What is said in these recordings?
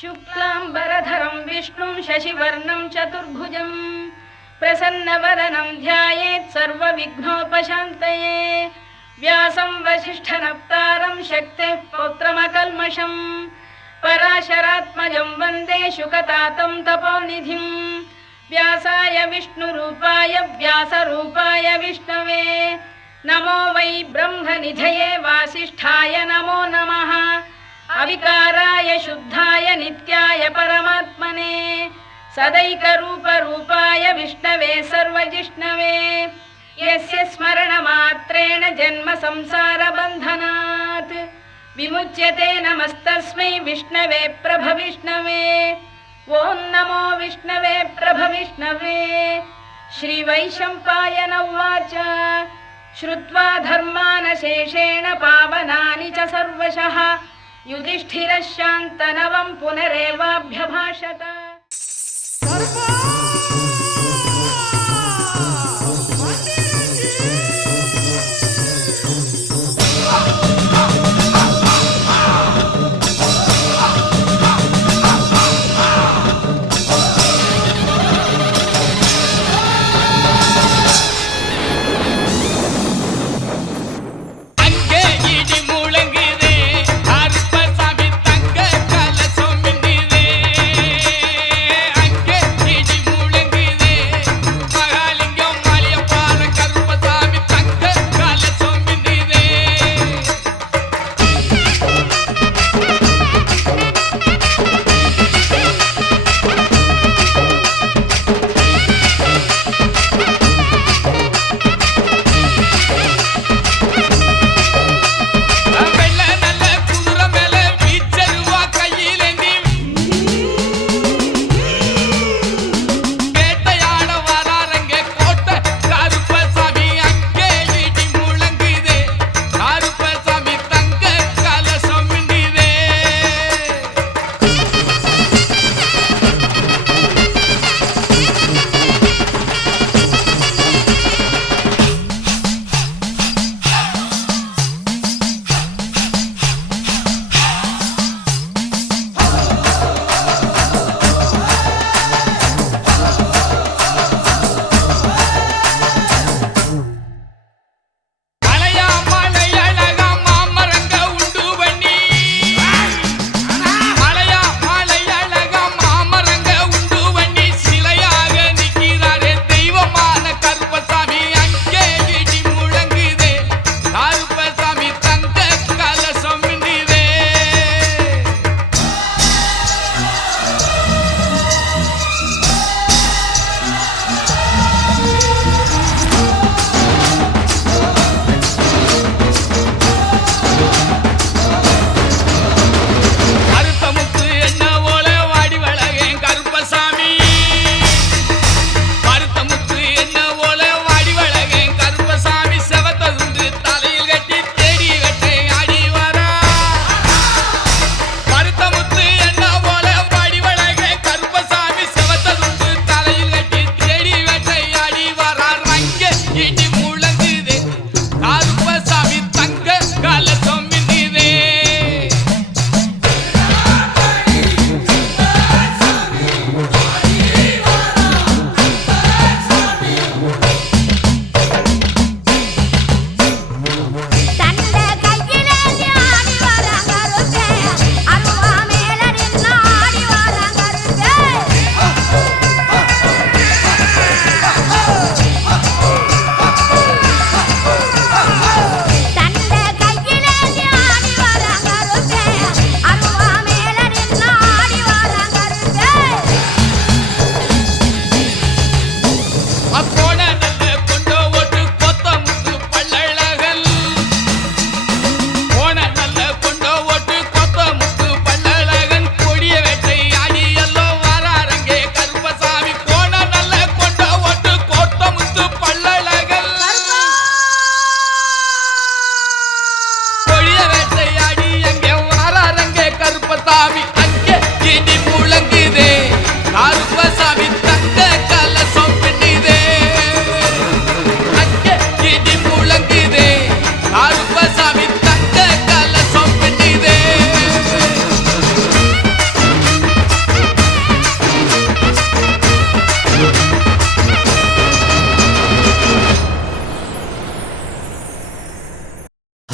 शुक्लांबरधरं विष्णुं शशिवर्णं चतुर्भुजं प्रसन्नवदनं ध्यायेत् सर्वविघ्नोपशान्तये व्यासं वसिष्ठनप्तारं शक्तेः पौत्रमकल्मषं पराशरात्मजं वन्दे शुकतातं तपोनिधिं व्यासाय विष्णुरूपाय व्यासरूपाय विष्णवे नमो वै ब्रह्मनिधये वासिष्ठाय नमो नमः अविकाराय शुद्धाय नित्याय परमात्मने सदैकरूपरूपाय विष्णवे सर्वजिष्णवे यस्य स्मरणमात्रेण जन्म संसारबन्धनात् विमुच्यते नमस्तस्मै विष्णवे प्रभविष्णवे ॐ नमो विष्णवे प्रभविष्णवे श्रीवैशम्पायन उवाच श्रुत्वा धर्मानशेषेण पावनानि च सर्वशः युधिष्ठिरः शान्तनवं पुनरेवाभ्यभाषत।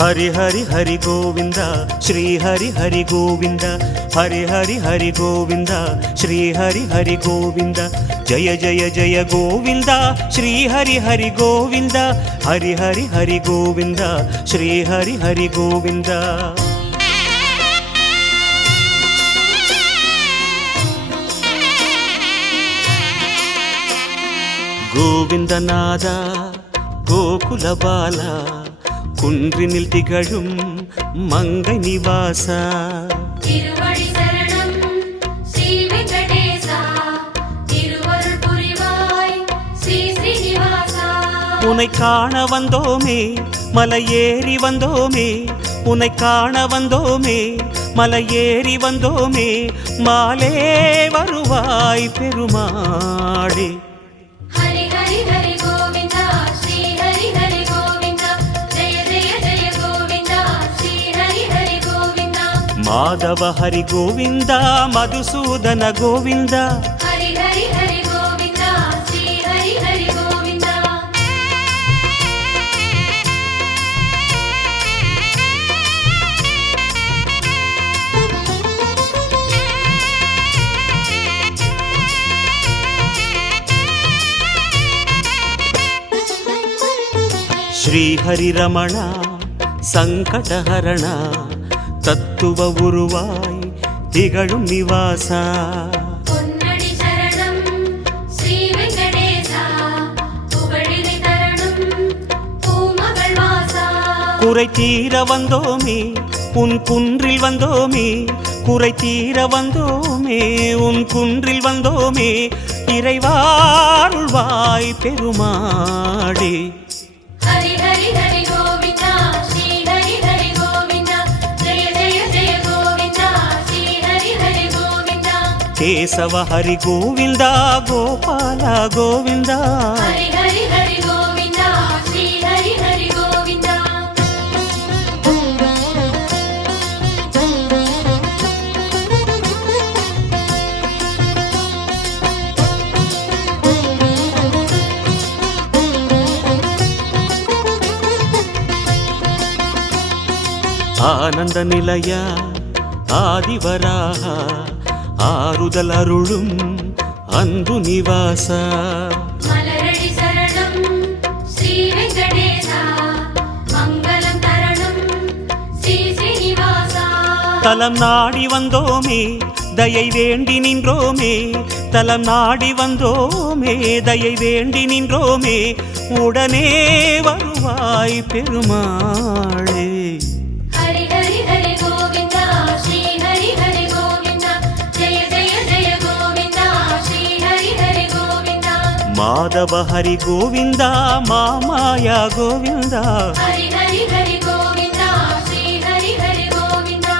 हरि हरि हरि गोविंद श्री हरि हरि गोविंद हरि हरि हरि गोविंद श्री हरि हरि गोविंद जय जय जय गोविंद श्री हरि हरि गोविंद हरि हरि हरि गोविंद श्री हरि हरि गोविंद गोविंदनाद गोकुल बाला குன்றினில் திகழும் மங்கை நிவாசா திருவடி சரணம் ஸ்ரீ வெங்கடேசா திருவருள் புரிவாய் ஸ்ரீ ஸ்ரீனிவாசா உன்னை காண வந்தோமே மலை ஏறி வந்தோமே உன்னை காண வந்தோமே மலை ஏறி வந்தோமே மாலே வருவாய் பெருமாளே ஹரி ஹரி ஹரி கோவிந்தா ஸ்ரீ ஹரி ஹரி கோவிந்தா ஜெய ஜெய ஜெய கோவிந்தா ஸ்ரீ ஹரி ஹரி கோவிந்தா மாதவ ஹரி கோவிந்தா மதுசூதன கோவிந்தா ஹரி ஹரி ஹரி கோவிந்தா ஸ்ரீ ஹரி ஹரி கோவிந்தா श्री हरि रमण संकटहरण तत्व उरुवाय திகழும் நிவாசா பொன்னடி சரணம் ஸ்ரீ வெங்கடேசா புகழினை தரணும் பூமகள் வாசா குறை தீர வந்தோமே உன் குன்றில் வந்தோமே குறை தீர வந்தோமே உன் குன்றில் வந்தோமே இறைவாருள்வாய் பெருமாளே ஹரி ஹரி ஹரி கோவிந்தா ஸ்ரீ ஹரி ஹரி கோவிந்தா ஜெய ஜெய ஜெய கோவிந்தா ஸ்ரீ ஹரி ஹரி கோவிந்தா கேசவ ஹரி கோவிந்தா கோபால கோவிந்தா ஹரி ஹரி ஹரி கோவிந்தா ஸ்ரீ ஹரி ஹரி கோவிந்தா ஆனந்த நிலைய ஆதிவராக ஆறுதல் அருளும் அன்பு நிவாசா மலரடி சரணம் ஸ்ரீ வெங்கடேசா மங்களம் தரணும் ஸ்ரீ ஸ்ரீனிவாசா தலம் நாடி வந்தோமே தயை வேண்டி நின்றோமே தலம் நாடி வந்தோமே தயை வேண்டி நின்றோமே உடனே வருவாய் பெருமாளே ஹரி ஹரி ஹரி கோவிந்தா ஸ்ரீ ஹரி ஹரி கோவிந்தா ஜெய ஜெய ஜெய கோவிந்தா ஸ்ரீ ஹரி ஹரி கோவிந்தா மாதவ ஹரி கோவிந்தா மாமாயா கோவிந்தா ஹரி ஹரி ஹரி கோவிந்தா ஸ்ரீ ஹரி ஹரி கோவிந்தா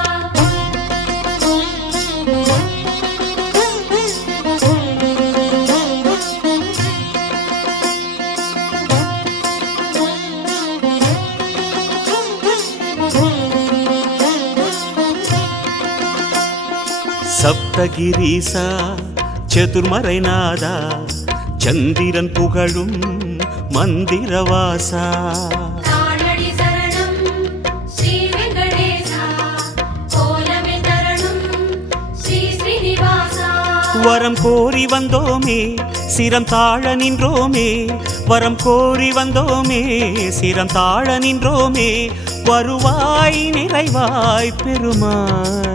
சப்தகிரீசா சதுர்மறைநாதா சந்திரன் புகழும் மந்திரவாசா தாளடி சரணம் ஸ்ரீ வெங்கடேசா கோலமே தரணும் ஸ்ரீ ஸ்ரீனிவாசா வரம் கோரி வந்தோமே சிரம் தாழ நின்றோமே வரம் கோரி வந்தோமே சிரம் தாழ நின்றோமே வருவாய் நிறைவாய் பெருமாள்